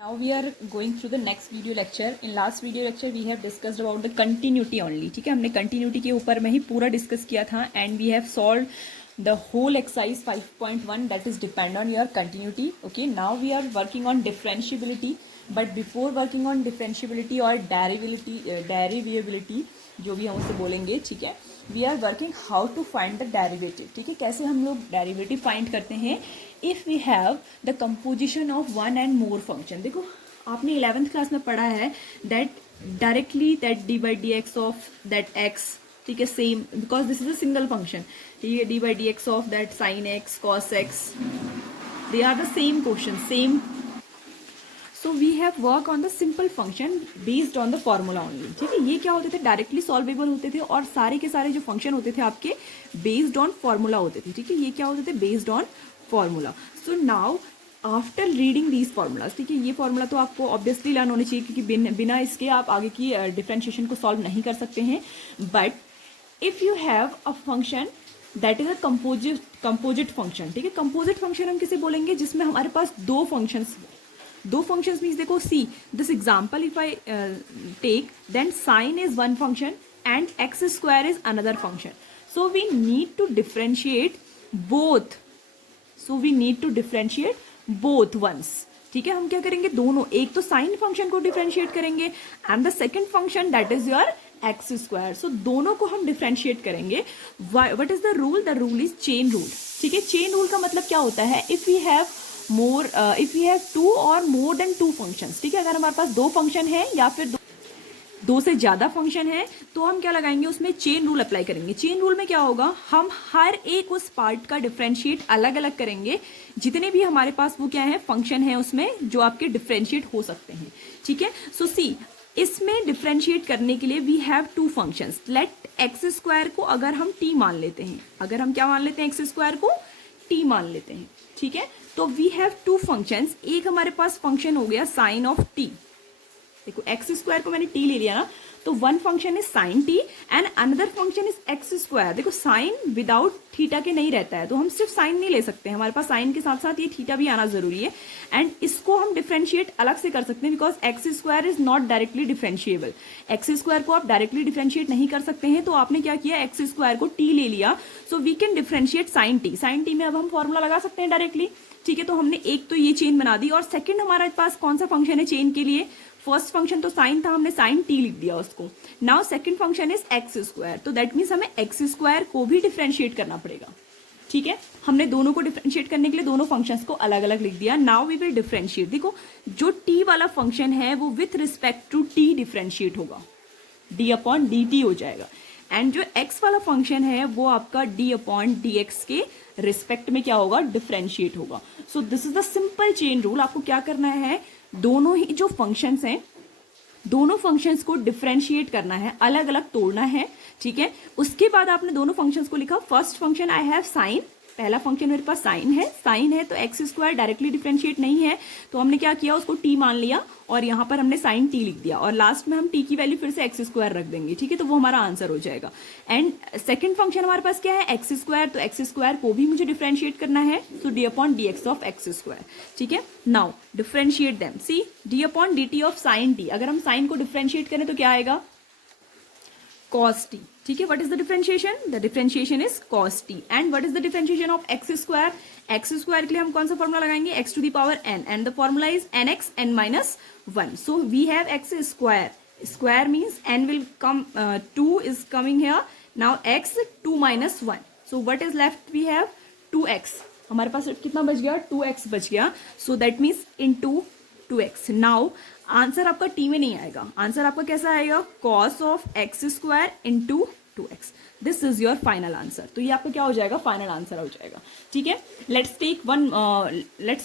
Now we are going through the next video lecture. In last video lecture we have discussed about the continuity only. ठीक है, हमने continuity के ऊपर में ही पूरा डिस्कस किया था and we have solved the whole exercise 5.1 that is depend on your continuity. Okay, now we are working on differentiability, but before working on differentiability or derivability जो भी हम उसे बोलेंगे, ठीक है, we are working how to find the derivative. ठीक है, कैसे हम लोग डेरिवेटिव फाइंड करते हैं if we have the composition of one and more function. देखो आपने 11th क्लास में पढ़ा है that directly that d by d x of that x, ठीक है, same because this is a single function. ठीक है, d by d x of that sine x cos x, they are the same question same. So we have work on the simple function based on the formula only. ठीक है, ये क्या होते थे, directly solvable होते थे और सारे के सारे जो फंक्शन होते थे आपके बेस्ड ऑन फॉर्मूला होते थे. ठीक है, ये क्या होते थे, based on formula. So now after reading these formulas, ठीक है, ये फॉर्मूला तो आपको ऑब्वियसली लर्न होने चाहिए क्योंकि बिना इसके आप आगे की डिफ्रेंशिएशन को सॉल्व नहीं कर सकते हैं. But if you have a function that is a composite function. ठीक है, कंपोजिट फंक्शन हम किसे बोलेंगे, जिसमें हमारे पास दो फंक्शंस मीन्स देखो see this example if I take then sine is one function and x square is another function. So we need to differentiate both ones. ठीक है, हम क्या करेंगे, दोनों, एक तो साइन फंक्शन को डिफ्रेंशिएट करेंगे and the second function that is your x square. So दोनों को हम डिफ्रेंशिएट करेंगे. What is the rule is chain rule. ठीक है, चेन रूल का मतलब क्या होता है, इफ वी हैव टू और मोर देन टू फंक्शंस. ठीक है, अगर हमारे पास दो फंक्शन है या फिर दो से ज्यादा फंक्शन है तो हम क्या लगाएंगे, उसमें चेन रूल अप्लाई करेंगे. चेन रूल में क्या होगा, हम हर एक उस पार्ट का डिफरेंशिएट अलग अलग करेंगे, जितने भी हमारे पास वो क्या है फंक्शन है उसमें जो आपके डिफरेंशिएट हो सकते हैं. ठीक है, सो सी इसमें डिफरेंशिएट करने के लिए we have two functions. Let x square को अगर हम टी मान लेते हैं, अगर हम क्या मान लेते हैं, एक्स स्क्वायर को टी मान लेते हैं. ठीक है, तो वी हैव टू फंक्शंस. एक हमारे पास फंक्शन हो गया साइन ऑफ टी. देखो एक्स स्क्वायर को मैंने टी ले लिया ना, तो one function is sign T and another function is x square. देखो साइन विदाउट थीटा के नहीं रहता है, तो हम सिर्फ साइन नहीं ले सकते हैं, हमारे पास साइन के साथ साथ ये थीटा भी आना जरूरी है. एंड इसको हम डिफरेंशिएट अलग से कर सकते हैं because x square is not directly differentiable. X square को आप डायरेक्टली डिफरेंशिएट नहीं कर सकते हैं, तो आपने क्या किया, एक्स स्क्वायर को टी ले लिया. So we can differentiate sine t. Sine t में अब हम फॉर्मूला लगा सकते हैं डायरेक्टली. ठीक है, तो हमने एक तो ये चेन बना दी और सेकंड हमारे पास कौन सा फंक्शन है चेन के लिए, फर्स्ट फंक्शन तो साइन था, हमने साइन टी लिख दिया उसको. Now second function is x square, तो दैट मीन्स हमें एक्स स्क्वायर को भी डिफरेंशिएट करना पड़ेगा. ठीक है, हमने दोनों को डिफरेंशिएट करने के लिए दोनों फंक्शंस को अलग अलग लिख दिया. Now we will differentiate. देखो जो टी वाला फंक्शन है वो with respect to t differentiate होगा, डी अपॉन डी टी हो जाएगा. एंड जो एक्स वाला फंक्शन है वो आपका डी अपॉन डी एक्स के रिस्पेक्ट में क्या होगा, डिफरेंशिएट होगा. सो this is the simple chain rule. आपको क्या करना है, दोनों ही जो फंक्शंस हैं दोनों फंक्शंस को डिफरेंशिएट करना है, अलग अलग तोड़ना है. ठीक है, उसके बाद आपने दोनों फंक्शंस को लिखा. First function I have sine, पहला फंक्शन मेरे पास साइन है तो एक्स स्क्वायर डायरेक्टली डिफरेंशिएट नहीं है, तो हमने क्या किया, उसको टी मान लिया और यहां पर हमने साइन टी लिख दिया और लास्ट में हम टी की वैल्यू फिर से एक्स स्क्वायर रख देंगे. ठीक है, तो वो हमारा आंसर हो जाएगा. एंड सेकंड फंक्शन हमारे पास क्या है, एक्स स्क्वायर, तो एक्स स्क्वायर को भी मुझे डिफरेंशिएट करना है, तो d upon d x of x square. ठीक है, now differentiate them. See d upon d t of sine t, अगर हम साइन को डिफरेंशिएट करें तो क्या आएगा, cos t. ठीक है, what is the differentiation? The differentiation is cos t. And what is the differentiation of x square? x square के लिए हम कौन सा फॉर्मूला लगाएंगे, x to the power n and the formula is nx n minus 1. So we have x square. Square means n will come, 2 is coming here. Now x 2 minus 1. So what is left? We have 2x. हमारे पास कितना बच गया, 2x बच गया. So that means into 2x. Now answer आपका T में नहीं आएगा, आंसर आपका कैसा आएगा, cos of x square into 2x. This is your final answer. तो ये आपका क्या हो जाएगा, फाइनल आंसर हो जाएगा. ठीक है, let's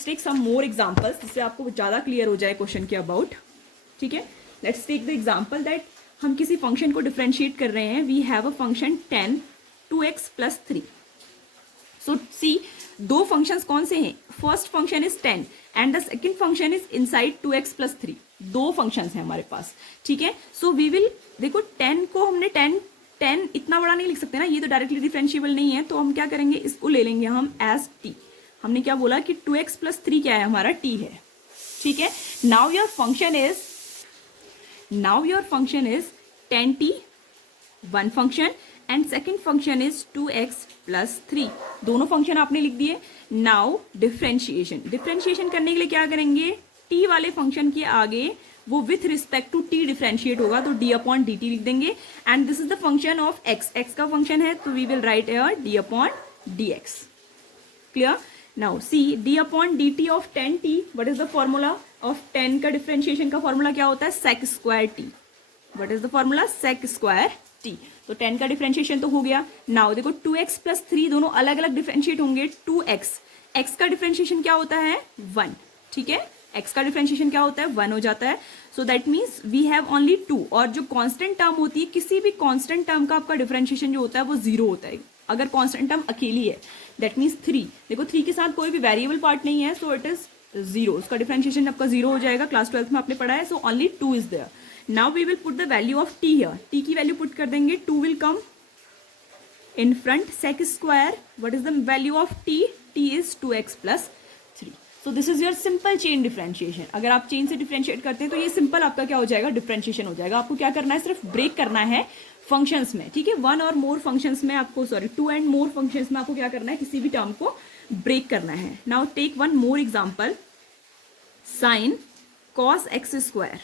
take some more examples जिससे आपको ज़्यादा क्लियर हो जाए क्वेश्चन के अबाउट. ठीक है, let's take the example that हम किसी फंक्शन को डिफरेंशिएट कर रहे हैं. We have a function 10 2x plus 3. So see दो फंक्शंस कौन से हैं, first function is 10 and the second function is inside 2x plus 3. दो फंक्शंस हैं हमारे पास. ठीक है, सो वी विल, देखो 10 को हमने 10 इतना बड़ा नहीं लिख सकते ना, ये तो डायरेक्टली डिफरेंशिएबल नहीं है, तो हम क्या करेंगे, इसको ले लेंगे हम एज t. हमने क्या बोला कि 2x प्लस 3 क्या है, हमारा t है. ठीक है, now your function is 10t one function and second function is 2x plus 3, दोनों फंक्शन आपने लिख दिए। नाउ डिफ्रेंशिएशन करने के लिए क्या करेंगे, t वाले फंक्शन के आगे वो with respect to t differentiate होगा तो d अपॉन dt लिख देंगे, and this is the function of x का फंक्शन है तो we will write here d upon dx। Clear? Now see d upon dt of 10t, what is the formula of 10 का differentiation का formula क्या होता है, sec square t। What is the formula, sec square t। तो 10 का differentiation तो हो गया। नाउ देखो 2x प्लस 3 दोनों अलग अलग डिफ्रेंशिएट होंगे। 2x, x का डिफ्रेंशिएशन क्या होता है, 1, ठीक है, x का डिफ्रेंशिएशन क्या होता है, 1 हो जाता है। So that means we have only 2, और जो कांस्टेंट टर्म होती है, किसी भी कांस्टेंट टर्म का आपका डिफ्रेंशिएशन जो होता है वो 0 होता है अगर कांस्टेंट टर्म अकेली है। दैट मीन्स 3, देखो 3 के साथ कोई भी वेरिएबल पार्ट नहीं है, सो इट इज 0, उसका डिफ्रेंशिएशन आपका 0 हो जाएगा। क्लास 12th में आपने पढ़ा है। So only 2 is there. Now we will put the value of t here, t की वैल्यू पुट कर देंगे, 2 will come in front, sec square, what is the value of t, t is 2x plus 3। So this is your simple chain differentiation. अगर आप chain से differentiate करते हैं तो ये सिंपल आपका क्या हो जाएगा, डिफरेंशिएशन हो जाएगा। आपको क्या करना है, सिर्फ ब्रेक करना है फंक्शंस में, ठीक है, 1 और मोर फंक्शंस में आपको, 2 एंड मोर फंक्शंस में आपको क्या करना है, किसी भी टर्म को ब्रेक करना है। Now take one more example, sine cos x square.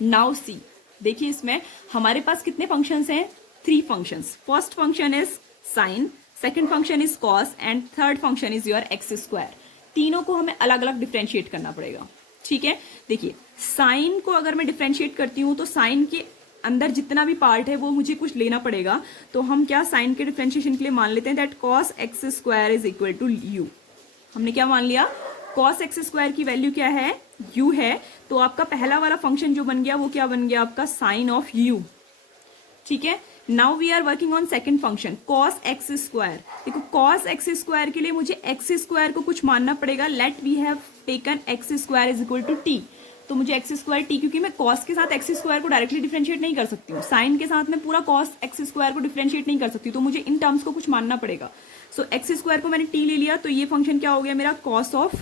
Now see, देखिए इसमें हमारे पास कितने फंक्शंस हैं, 3 functions. First function is sine, second function is cos and third function is your x square. तीनों को हमें अलग अलग डिफरेंशिएट करना पड़ेगा, ठीक है। देखिए साइन को अगर मैं डिफरेंशिएट करती हूँ तो साइन के अंदर जितना भी पार्ट है वो मुझे कुछ लेना पड़ेगा। तो हम क्या साइन के डिफरेंशिएशन के लिए मान लेते हैं that cos x square is equal to u. हमने क्या मान लिया, कॉस एक्स स्क्वायर की वैल्यू क्या है, यू है। तो आपका पहला वाला फंक्शन जो बन गया वो क्या बन गया, आपका साइन ऑफ यू, ठीक है। Now we are working on second function cos x square. देखो कॉस एक्स स्क्वायर के लिए मुझे एक्स स्क्वायर को कुछ मानना पड़ेगा। Let we have taken x square is equal to t, तो मुझे एक्स स्क्वायर टी, क्योंकि मैं कॉस के साथ एक्स स्क्वायर को डायरेक्टली डिफरेंशिएट नहीं कर सकती हूँ, साइन के साथ मैं पूरा कॉस एक्स स्क्वायर को डिफरेंशिएट नहीं कर सकती, तो मुझे इन टर्म्स को कुछ मानना पड़ेगा। सो एक्स स्क्वायर को मैंने टी ले लिया, तो ये फंक्शन क्या हो गया मेरा, cos of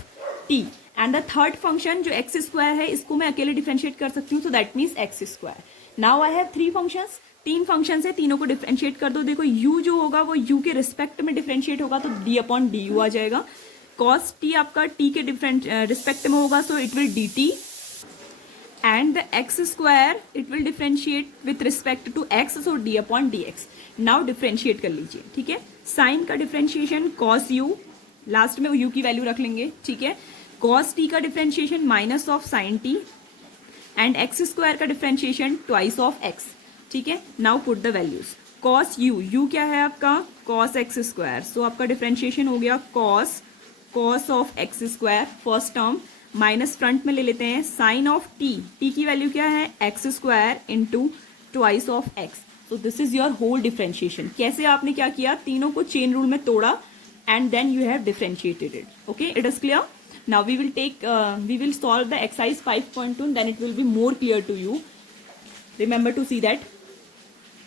t. And the third function जो एक्स स्क्वायर है, इसको मैं अकेले डिफरेंशिएट कर सकती हूँ, सो that means x square. Now I have 3 functions, 3 function है, तीनों को डिफरेंशिएट कर दो। देखो u जो होगा वो u के रिस्पेक्ट में डिफरेंशिएट होगा, तो d अपॉन डी यू आ जाएगा। कॉस टी आपका t के डिफरेंट रिस्पेक्ट में होगा, so it will d t. And the x square it will differentiate with respect to x, so d upon d x. Now differentiate कर लीजिए, ठीक है। साइन का डिफरेंशिएशन कॉस u, लास्ट में u की value रख लेंगे, ठीक है। कॉस t का differentiation minus of sine t, and x square का डिफरेंशिएशन ट्वाइस ऑफ x, ठीक है। Now put the values, cos u क्या है आपका, कॉस एक्स स्क्वायर, सो आपका डिफरेंशिएशन हो गया cos of x square first term, minus front में ले लेते हैं साइन ऑफ टी की वैल्यू क्या है, x square into twice of x. So this is your whole differentiation. कैसे आपने क्या किया, तीनों को चेन रूल में तोड़ा and then you have differentiated it. Okay, it is clear. Now we will solve the exercise 5.2, then it will be more clear to you. Remember to see that.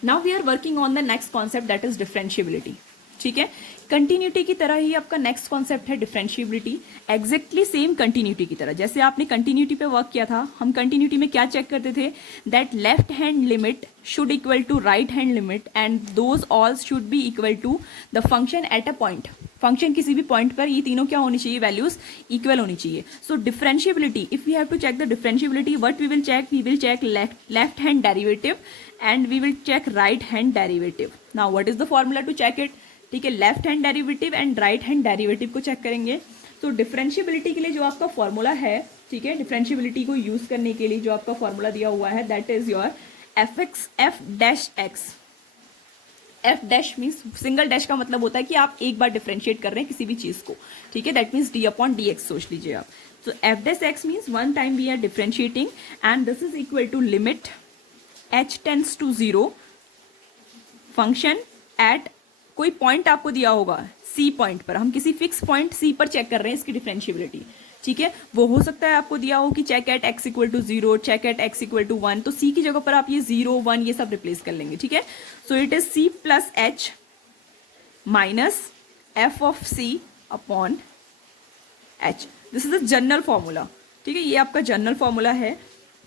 Now we are working on the next concept, that is differentiability. ठीक है, continuity की तरह ही आपका next concept है differentiability. Exactly same continuity की तरह, जैसे आपने कंटिन्यूटी पे वर्क किया था, हम कंटिन्यूटी में क्या चेक करते थे, that left hand limit should equal to right hand limit and those all should be equal to the function at a point. Function किसी भी पॉइंट पर ये तीनों क्या होनी चाहिए, वैल्यूज इक्वल होनी चाहिए। So differentiability, if we have to check the differentiability, what we will check left hand derivative and we will check right hand derivative. Now what is the formula to check it, ठीक है, left hand derivative and right hand derivative को check करेंगे। तो differentiability के लिए जो आपका formula है, ठीक है, डिफरेंशिएबिलिटी को यूज करने के लिए जो आपका फॉर्मूला दिया हुआ है, that is your F dash x. F dash means single dash का मतलब होता है कि आप एक बार डिफरेंशिएट कर रहे हैं किसी भी चीज को, ठीक है, that means d upon d x सोच लीजिए आप। तो f dash x means one time we are differentiating and this is equal to limit h tends to 0 function at कोई पॉइंट आपको दिया होगा सी पॉइंट पर, हम किसी फिक्स पॉइंट सी पर चेक कर रहे हैं इसकी डिफरेंशिएबिलिटी, ठीक है। वो हो सकता है आपको दिया हो कि check at x equal to 0, check at x equal to 1, तो सी की जगह पर आप ये 0, 1 ये सब रिप्लेस कर लेंगे, ठीक है। So it is c plus h minus f of c upon h. This is a general formula, ठीक है, ये आपका जनरल फॉर्मूला है।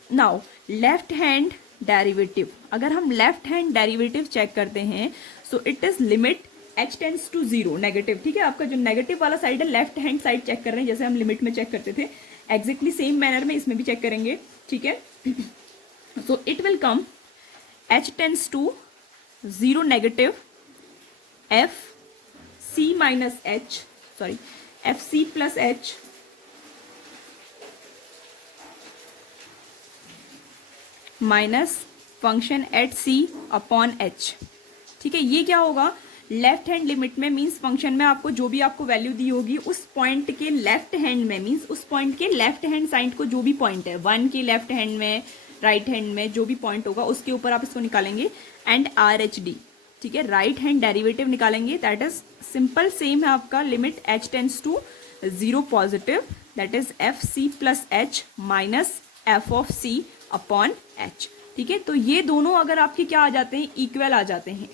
नाउ लेफ्ट हैंड डेरिवेटिव, अगर हम लेफ्ट हैंड डेरिवेटिव चेक करते हैं so it is limit h tends to 0 negative. ठीक है, आपका जो नेगेटिव वाला साइड है लेफ्ट हैंड साइड चेक कर रहे हैं, जैसे हम लिमिट में चेक करते थे एग्जैक्टली सेम मैनर में इसमें भी चेक करेंगे। ठीक है, so it will come h tends to 0 negative f c minus h, sorry f c plus h minus function at c upon h. ठीक है, ये क्या होगा, लेफ्ट हैंड लिमिट में मीन्स फंक्शन में आपको जो भी आपको वैल्यू दी होगी उस पॉइंट के लेफ्ट हैंड में, मीन्स उस पॉइंट के लेफ्ट हैंड साइड को जो भी पॉइंट है 1 के लेफ्ट हैंड में राइट हैंड में जो भी पॉइंट होगा उसके ऊपर आप इसको निकालेंगे एंड आर एच डी। ठीक है, राइट हैंड डेरिवेटिव निकालेंगे, दैट इज सिंपल सेम है आपका limit h tends to 0 positive, that is f c plus h minus f of c upon h. ठीक है, तो ये दोनों अगर आपके क्या आ जाते हैं, इक्वल आ जाते हैं।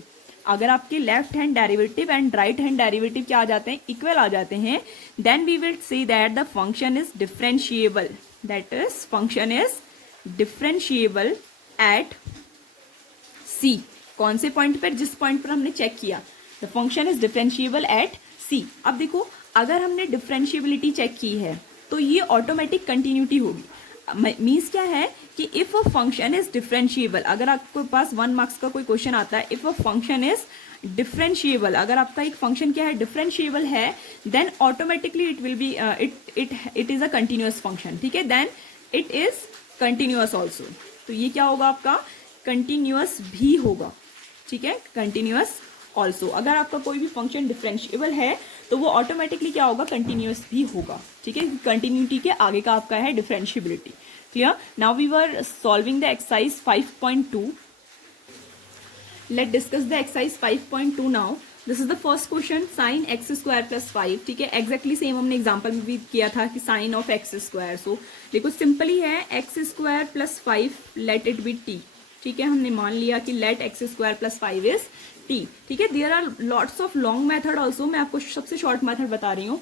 अगर आपके left hand derivative and right hand derivative क्या आ जाते हैं, इक्वल आ जाते हैं, then we will say that the function is differentiable, that is function is differentiable at c. कौन से पॉइंट पर, जिस पॉइंट पर हमने चेक किया, the function is differentiable at c. अब देखो, अगर हमने डिफरेंशिएबिलिटी चेक की है तो ये ऑटोमेटिक कंटिन्यूटी होगी। मीन्स क्या है कि if a function is differentiable, अगर आपके पास 1 मार्क्स का कोई क्वेश्चन आता है, if a function is differentiable, अगर आपका एक फंक्शन क्या है, डिफरेंशिएबल है, then automatically it will be it is a continuous function. ठीक है, then it is continuous also, तो ये क्या होगा, आपका कंटिन्यूअस भी होगा। ठीक है, कंटिन्यूअस ऑल्सो, अगर आपका कोई भी फंक्शन डिफरेंशिएबल है तो वो ऑटोमेटिकली क्या होगा, कंटिन्यूअस भी होगा। ठीक है, कंटिन्यूटी के आगे का आपका है differentiability. Clear, now we were solving the exercise 5.2। Let discuss the exercise 5.2 now. This is the first question, sine x square plus 5। ठीक है, एग्जैक्टली सेम हमने एग्जाम्पल में भी किया था कि sine of x square. So देखो सिंपली है, x square plus 5 let it be t. ठीक है, हमने मान लिया कि let x square plus 5 is t. ठीक है, there are lots of long method also, मैं आपको सबसे शॉर्ट मेथड बता रही हूँ।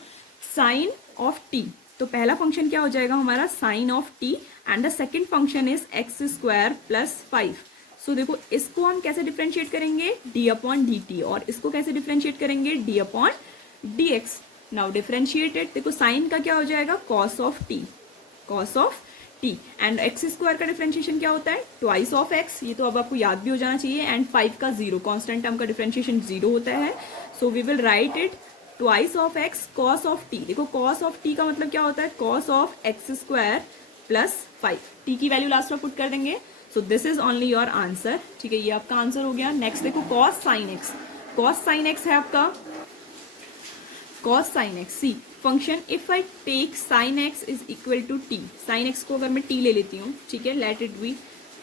साइन ऑफ टी, तो पहला फंक्शन क्या हो जाएगा हमारा, sine of t, and the second function is x square plus 5। So देखो इसको हम कैसे डिफ्रेंशिएट करेंगे, डी अपॉन डी टी, और इसको कैसे डिफ्रेंशिएट करेंगे, d upon d x. Now differentiated, देखो साइन का क्या हो जाएगा, cos of T, cos of t, and x square का डिफरेंशिएशन क्या होता है, ट्वाइस ऑफ एक्स, ये तो अब आपको याद भी हो जाना चाहिए, एंड 5 का 0, कॉन्स्टेंट टर्म का डिफरेंशिएशन 0 होता है। So we will write it twice of x cos of t. देखो कॉस ऑफ टी का मतलब क्या होता है, cos of x square plus 5, t की वैल्यू लास्ट में पुट कर देंगे। So this is only your answer. ठीक है, ये आपका आंसर हो गया। नेक्स्ट देखो cos sine x, cos sine x है आपका cos sine x, see function if I take sine x is equal to t, sine x को अगर मैं टी ले लेती हूँ, ठीक है, let it be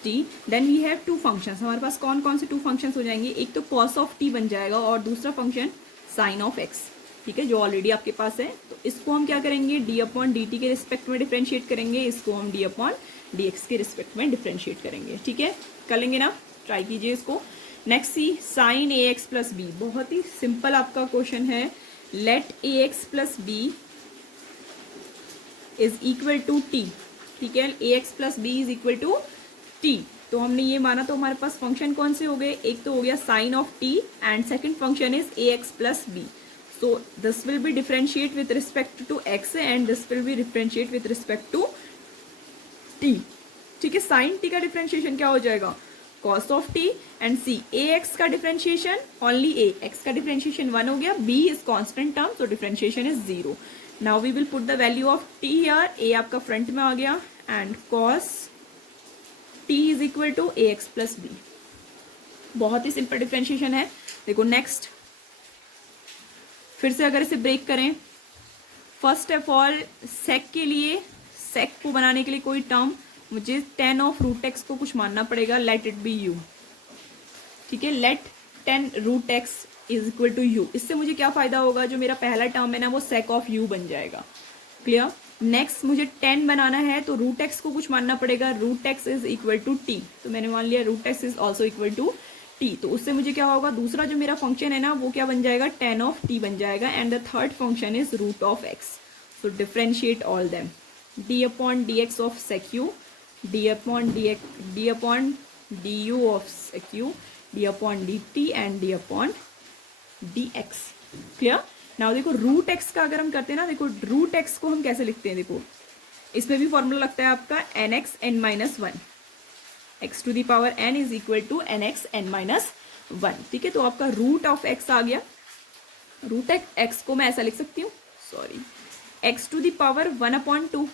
t, then we have 2 functions. हमारे पास कौन कौन से 2 फंक्शंस हो जाएंगे, एक तो कॉस ऑफ टी बन जाएगा और दूसरा फंक्शन साइन ऑफ एक्स। ठीक है, जो ऑलरेडी आपके पास है, तो इसको हम क्या करेंगे, डी अपॉन डी टी के रिस्पेक्ट में डिफ्रेंशिएट करेंगे, इसको हम डी अपॉन डी एक्स के रिस्पेक्ट में डिफ्रेंशिएट करेंगे। ठीक है, कर लेंगे ना, ट्राई कीजिए इसको। Next c sine a x plus b, बहुत ही सिंपल आपका क्वेश्चन है। Let a x plus b is equal to t. ठीक है, a x plus b is equal to t, तो हमने ये माना, तो हमारे पास फंक्शन कौन से हो गए, एक तो हो गया sine of t and second function is a x plus b. So this will be differentiate with respect to x and this will be differentiate with respect to t. ठीक है, sin t का differentiation क्या हो जाएगा, cos of t, and c ax का differentiation only a, x का differentiation 1 हो गया, b is constant term so differentiation is 0. Now we will put the value of t here, a आपका front में आ गया and cos t is equal to ax plus b। बहुत ही simple differentiation है। देखो नेक्स्ट, फिर से अगर इसे ब्रेक करें, फर्स्ट ऑफ ऑल सेक के लिए, सेक को बनाने के लिए कोई टर्म, मुझे tan ऑफ रूट एक्स को कुछ मानना पड़ेगा, लेट इट बी u। ठीक है, let tan root x is equal to u। इससे मुझे क्या फायदा होगा, जो मेरा पहला टर्म है ना वो सेक ऑफ u बन जाएगा। क्लियर, नेक्स्ट मुझे tan बनाना है तो रूट एक्स को कुछ मानना पड़ेगा, root x is equal to t, तो मैंने मान लिया root x is also equal to t, तो उससे मुझे क्या होगा, दूसरा जो मेरा फंक्शन है ना वो क्या बन जाएगा, tan ऑफ टी बन जाएगा, and the third function is root of x. So differentiate all them. D upon d x of sec u, d upon d u of sec u, d upon d t and d upon d x. Clear. Now देखो root x का अगर हम करते हैं ना, देखो root x को हम कैसे लिखते हैं, देखो इसमें भी फॉर्मूला लगता है आपका n x n minus one, x to the power n is equal to n x n minus one. ठीक है, तो आपका रूट ऑफ एक्स आ गया। रूट एक्स को मैं ऐसा लिख सकती हूँ, sorry, x to the power one upon two,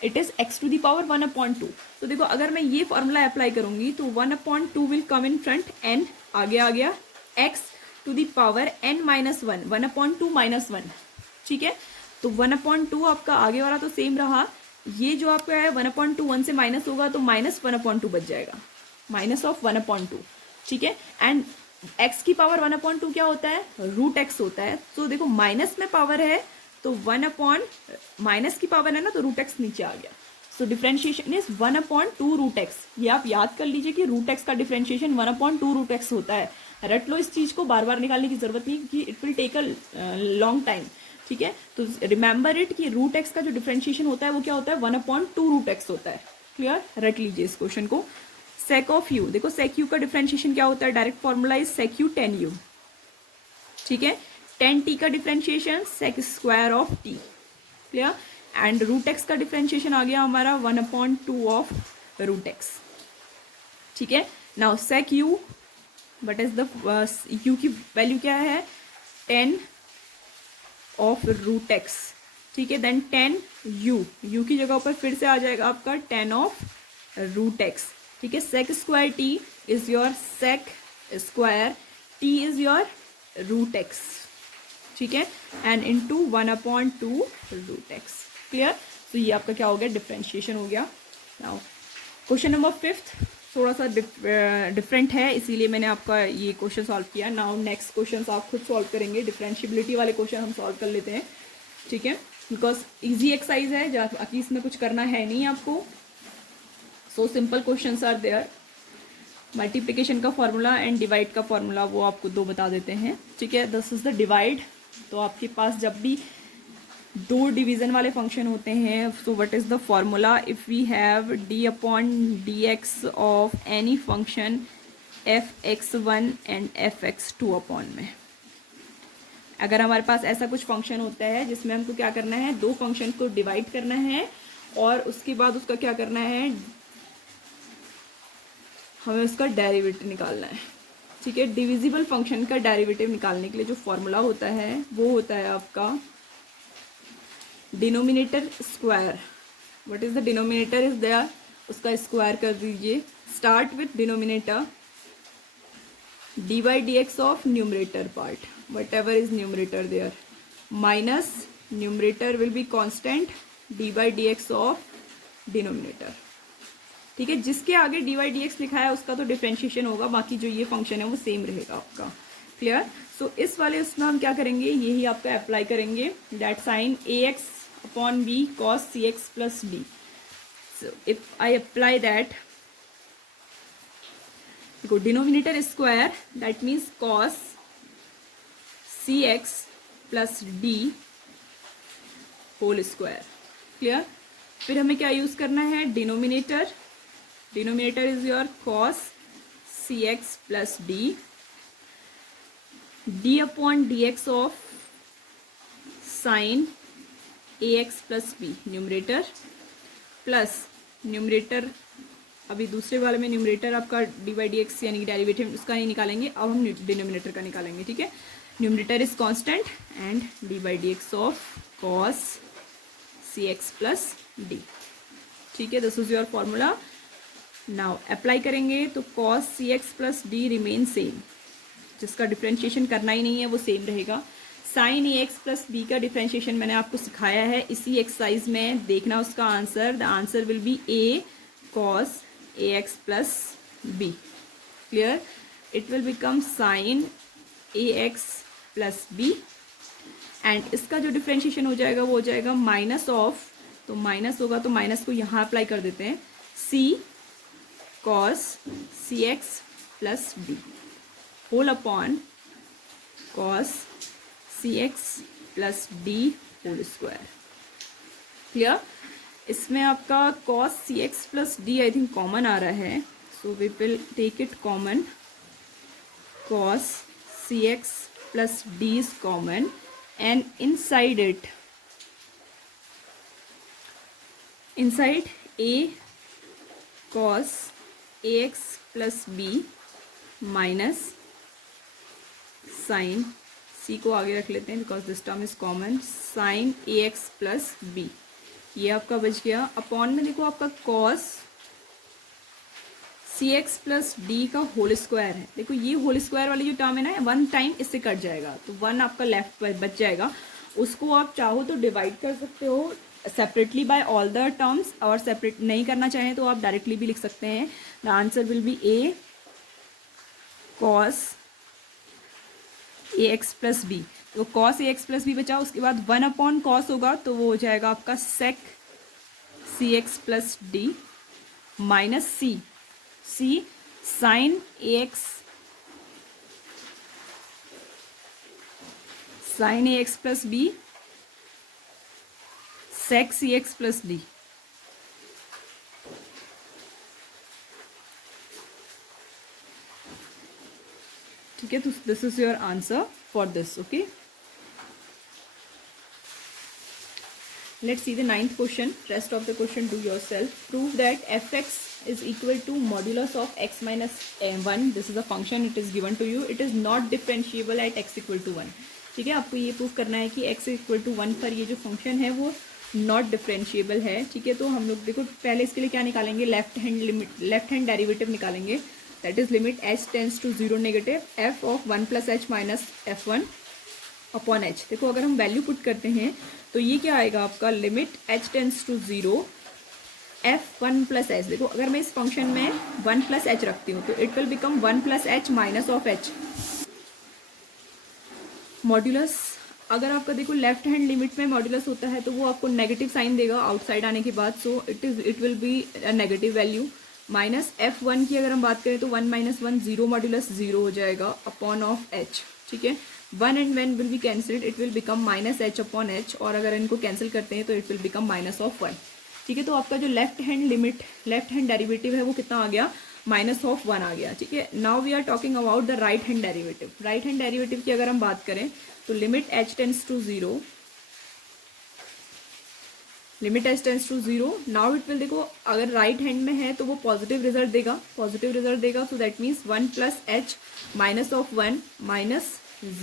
it is x to the power one upon two. तो देखो अगर मैं ये फॉर्मूला अप्लाई करूंगी तो one upon two will come in front, n आगे आ गया, x to the power n minus one, one upon two minus one. ठीक है, तो वन अपॉन टू आपका आगे वाला तो सेम रहा, ये जो आपका है वन अपॉन टू वन से माइनस होगा तो माइनस वन अपॉन टू बच जाएगा, minus of one upon to. ठीक है, एंड एक्स की पावर वन अपॉन टू क्या होता है, रूट एक्स होता है। तो देखो माइनस में पावर है तो वन अपॉन माइनस की पावर है ना, तो रूट एक्स नीचे आ गया। So differentiation is one upon two root x. ये आप याद कर लीजिए कि रूट एक्स का differentiation one upon two root x होता है। रट लो इस चीज को, बार बार निकालने की जरूरत नहीं, क्योंकि it will take a long time. ठीक है, तो रिमेंबर इट कि रूट एक्स का जो डिफरेंशिएशन होता है वो क्या होता है, one upon two root x होता है। क्लियर, रट लीजिए इस क्वेश्चन को। सेक ऑफ यू, देखो सेक यू का डिफरेंशिएशन क्या होता है, direct formula is sec u tan u. ठीक है, टेन टी का differentiation sec square of t. Clear, and root x का डिफरेंशिएशन आ गया हमारा one upon two of root x. ठीक है, now sec u, what is the u की वैल्यू क्या है, टेन ऑफ रूट एक्स। ठीक है, देन टेन यू, यू की जगह पर फिर से आ जाएगा आपका टेन ऑफ रूट एक्स। ठीक है, sec square t is your sec square t is your root x. ठीक है, and into one upon two root x. Clear, तो ये आपका क्या हो गया, डिफरेंशिएशन हो गया। नाउ क्वेश्चन नंबर फिफ्थ थोड़ा सा डिफरेंट है, इसीलिए मैंने आपका ये क्वेश्चन सॉल्व किया। नाउ नेक्स्ट क्वेश्चन आप खुद सॉल्व करेंगे, डिफरेंशिएबिलिटी वाले क्वेश्चन हम सॉल्व कर लेते हैं। ठीक है, बिकॉज इजी एक्सरसाइज है, बाकी इसमें कुछ करना है नहीं आपको। So simple questions are there. Multiplication का फॉर्मूला एंड डिवाइड का फॉर्मूला वो आपको दो बता देते हैं। ठीक है, दिस इज द डिवाइड। तो आपके पास जब भी दो डिवीजन वाले फंक्शन होते हैं, so what is the formula, if we have d upon d x of any function f x one and f x two upon में। अगर हमारे पास ऐसा कुछ फंक्शन होता है जिसमें हमको क्या करना है, दो फंक्शन को डिवाइड करना है और उसके बाद उसका क्या करना है, हमें उसका डेरिवेटिव निकालना है। ठीक है, डिविजिबल फंक्शन का डेरिवेटिव निकालने के लिए जो फॉर्मूला होता है वो होता है आपका denominator square. What is the denominator is there, उसका स्क्वायर कर दीजिए। Start with denominator, d by d x of numerator part, whatever is numerator there, minus numerator will be constant d by d x of denominator. ठीक है, जिसके आगे D by d x लिखा है उसका तो डिफरेंशिएशन होगा, बाकी जो ये फंक्शन है वो सेम रहेगा आपका। क्लियर, सो इस वाले उसमें हम क्या करेंगे, यही आपका अप्लाई करेंगे, that sine a x upon b cos c x plus d. So if I apply that, देखो denominator square that means cos c x plus d whole square. Clear, फिर हमें क्या यूज करना है, denominator, denominator is your cos c x plus d, d upon d x of sine a x plus b numerator, plus numerator, अभी दूसरे वाले में numerator आपका डी बाई डी एक्स यानी कि डेरिवेटिव उसका नहीं निकालेंगे, अब हम डिनोमिनेटर का निकालेंगे। ठीक है, numerator is constant and d by d x of cos c x plus d. ठीक है, this is your formula. Now apply करेंगे तो cos c x plus d remain same, जिसका डिफरेंशिएशन करना ही नहीं है वो सेम रहेगा। Sine a x plus b का डिफरेंशिएशन मैंने आपको सिखाया है इसी एक्सरसाइज में, देखना उसका answer, the answer will be a cos a x plus B. Clear, it will become sine a x plus b and इसका जो डिफरेंशिएशन हो जाएगा वो हो जाएगा माइनस ऑफ, तो माइनस होगा तो माइनस को यहाँ अप्लाई कर देते हैं, c cos c x plus d whole upon cos c x plus d whole square. Clear, इसमें आपका cos cx plus d I think common आ रहा है, so we will take it common. cos cx plus d is common, and inside a cos ax plus b minus sin, c को आगे रख लेते हैं because this term is common, sin ax plus b, ये आपका बच गया. Upon में देखो आपका cos सी एक्स प्लस डी का होल स्क्वायर है. देखो ये होल स्क्वायर वाली जो टर्म है ना, वन टाइम इससे कट जाएगा तो वन आपका लेफ्ट बच जाएगा. उसको आप चाहो तो डिवाइड कर सकते हो separately by all the terms, और सेपरेट नहीं करना चाहें तो आप डायरेक्टली भी लिख सकते हैं. The answer will be a cos a x plus b. तो cos a x plus b बचा, उसके बाद वन अपॉन कॉस होगा तो वो हो जाएगा आपका सेक सी x plus D minus C sine a x plus B sec C x plus d. ठीक है, तो this is your answer for this. Okay, let's see the ninth question. Rest of the question do yourself. Prove that fx is equal to modulus of x minus 1. This is a function, it is given to you. It is not differentiable at x equal to 1. ठीक है, आपको ये prove करना है कि x equal to 1 पर ये जो फंक्शन है वो नॉट डिफरेंशिएबल है. ठीक है, तो हम लोग देखो पहले इसके लिए क्या निकालेंगे, लेफ्ट हैंड डेरिवेटिव निकालेंगे. That is limit h tends to 0 negative f of 1 plus h minus f1 upon h. देखो अगर हम वैल्यू पुट करते हैं तो ये क्या आएगा आपका, limit h tends to 0 f1 plus h. देखो अगर मैं इस फंक्शन में 1 प्लस एच रखती हूँ तो it will become 1 plus h minus of H. Modulus अगर आपका देखो लेफ्ट हैंड लिमिट में मॉड्यूलस होता है तो वो आपको नेगेटिव साइन देगा आउटसाइड आने के बाद, सो it will be a negative value. Minus f1 की अगर हम बात करें तो 1 माइनस 1 0 मॉड्यूलस 0 हो जाएगा अपॉन ऑफ h. ठीक है, 1 and 1 will be cancelled, it will become minus H upon H, और अगर इनको कैंसिल करते हैं तो it will become minus of 1. ठीक है, तो आपका जो लेफ्ट हैंड डेरिवेटिव है वो कितना आ गया, माइनस ऑफ 1 आ गया. ठीक है, now we are talking about the right hand derivative. Right hand derivative की अगर हम बात करें तो limit h tends to 0, limit h tends to 0. Now it will, देखो अगर राइट हैंड में है तो वो पॉजिटिव रिजल्ट देगा, so that means 1 plus h minus of 1 minus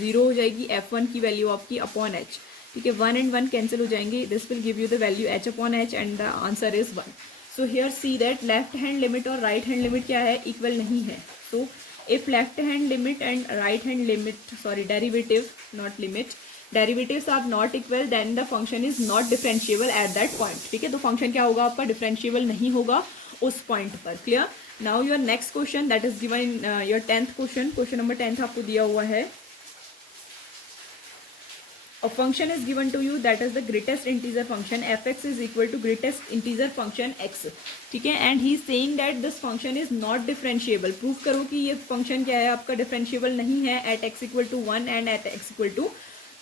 0 हो जाएगी f1 की वैल्यू आपकी अपॉन h. ठीक है, 1 एंड 1 कैंसिल हो जाएंगे, this will give you the value h upon h and the answer is 1. So here see that left hand limit और right hand limit क्या है, इक्वल नहीं है. So if left hand limit and right hand limit, sorry derivative not limit, derivatives are not equal, then the function is not differentiable at that point. ठीक है, तो function क्या होगा आपका, डिफरेंशिएबल नहीं होगा उस पॉइंट पर. Clear. Now your next question that is given in your 10th question. Question number 10 आपको दिया हुआ है. A function is given to you that is the greatest integer function fx is equal to greatest integer function x. ठीक है, and he is saying that this function is not differentiable. Prove करो कि ये function क्या है आपका, differentiable नहीं है at x equal to 1 and at x equal to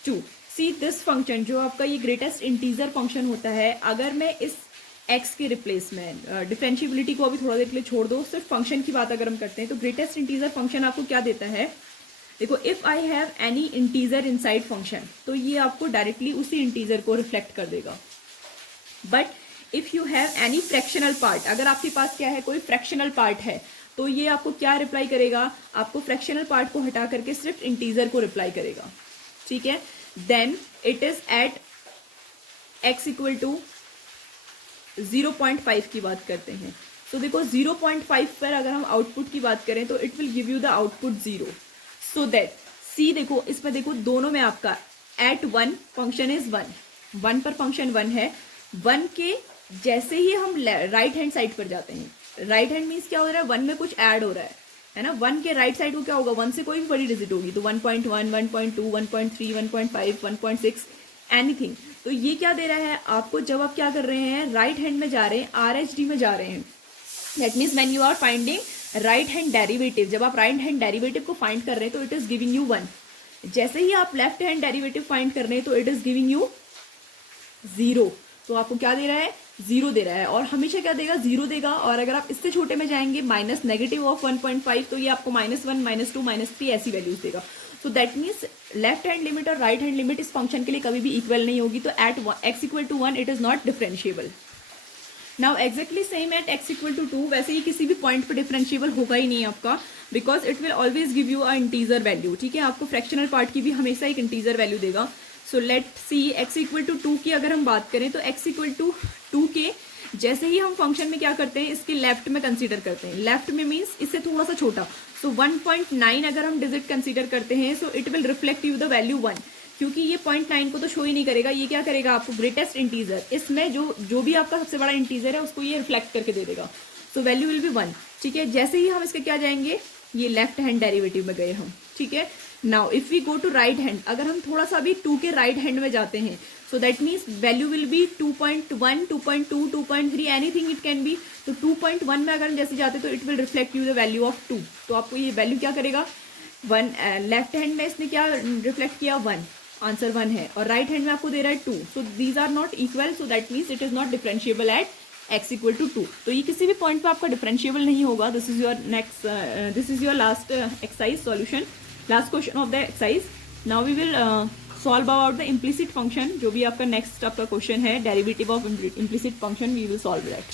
2. See this function जो आपका ये greatest integer function होता है, अगर मैं इस x के रिप्लेस में डिफरेंशिएबिलिटी को अभी थोड़ा देर के लिए छोड़ दो, सिर्फ फंक्शन की बात अगर हम करते हैं तो ग्रेटेस्ट इंटीजर फंक्शन आपको क्या देता है. देखो if I have any integer inside function तो ये आपको डायरेक्टली उसी इंटीजर को रिफ्लेक्ट कर देगा. But if you have any fractional part, अगर आपके पास क्या है, कोई फ्रैक्शनल पार्ट है तो ये आपको क्या रिप्लाई करेगा, आपको फ्रैक्शनल पार्ट को हटा करके सिर्फ इंटीजर को रिप्लाई करेगा. ठीक है, then it is at x equal to 0.5 की बात करते हैं. तो देखो 0.5 पर अगर हम आउटपुट की बात करें तो it will give you the output 0. So that c, देखो इसमें देखो दोनों में आपका एट 1 फंक्शन इज 1 पर फंक्शन 1 है. 1 के जैसे ही हम राइट हैंड साइड पर जाते हैं, राइट हैंड मीन्स क्या हो रहा है, 1 में कुछ ऐड हो रहा है ना. 1 के राइट साइड को क्या होगा, 1 से कोई भी बड़ी डिजिट होगी तो 1.1 1.2 1.3 1.5 1.6 एनीथिंग. तो ये क्या दे रहा है आपको, जब आप क्या कर रहे हैं, राइट हैंड में जा रहे हैं, RHD में जा रहे हैं, that means when you are finding right hand derivative, जब आप राइट हैंड डेरिवेटिव को फाइंड कर रहे हैं तो इट इज गिविंग यू 1. जैसे ही आप लेफ्ट हैंड डेरिवेटिव फाइंड कर रहे हैं तो इट इज गिविंग यू 0. तो आपको क्या दे रहा है, जीरो दे रहा है, और हमेशा क्या देगा, जीरो देगा। और अगर आप इससे छोटे में जाएंगे माइनस नेगेटिव ऑफ 1.5, तो ये आपको -1, -2, -3 ऐसी वैल्यूज देगा। So that means left hand limit और राइट हैंड लिमिट इस फंक्शन के लिए कभी भी इक्वल नहीं होगी। तो at x=1 it is not differentiable. Now exactly same at x=2, वैसे ही किसी भी पॉइंट पे डिफरेंशिएबल होगा ही नहीं आपका, because it will always give you a integer value. ठीक है, आपको फ्रैक्शनल पार्ट की भी हमेशा एक इंटीजर वैल्यू देगा। सो लेट सी x=2 की अगर हम बात करें, तो x=2 के जैसे ही हम फंक्शन में क्या करते हैं, इसके लेफ्ट में कंसीडर करते हैं। लेफ्ट में मीन्स इससे थोड़ा सा छोटा। सो 1.9 अगर हम डिजिट कंसीडर करते हैं, so it will reflect you the value 1, क्योंकि ये 0.9 को तो शो ही नहीं करेगा। ये क्या करेगा, आपको ग्रेटेस्ट इंटीजर, इसमें जो भी आपका सबसे बड़ा इंटीजर है उसको ये रिफ्लेक्ट करके दे देगा। So value will be 1। ठीक है, जैसे ही हम इसके क्या जाएंगे, ये लेफ्ट हैंड डेरिवेटिव में गए हम। ठीक है, now if we go to right hand, अगर हम थोड़ा सा भी 2 के राइट हैंड में जाते हैं, सो that means value will be 2.1, 2.2, 2.3, anything it can be. तो 2.1 में अगर हम जैसे जाते, तो it will reflect you the value of 2। तो आपको ये वैल्यू क्या करेगा, 1। लेफ्ट हैंड में इसने क्या रिफ्लेक्ट किया, 1, आंसर 1 है, और राइट हैंड में आपको दे रहा है 2। So these are not equal, so that means it is not differentiable at x=2। तो ये किसी भी पॉइंट पे आपका डिफरेंशिएबल नहीं होगा। This is your last exercise solution, last question of the exercise. Now we will solve about the implicit function, जो भी आपका नेक्स्ट आपका क्वेश्चन है, derivative of implicit function, we will solve that.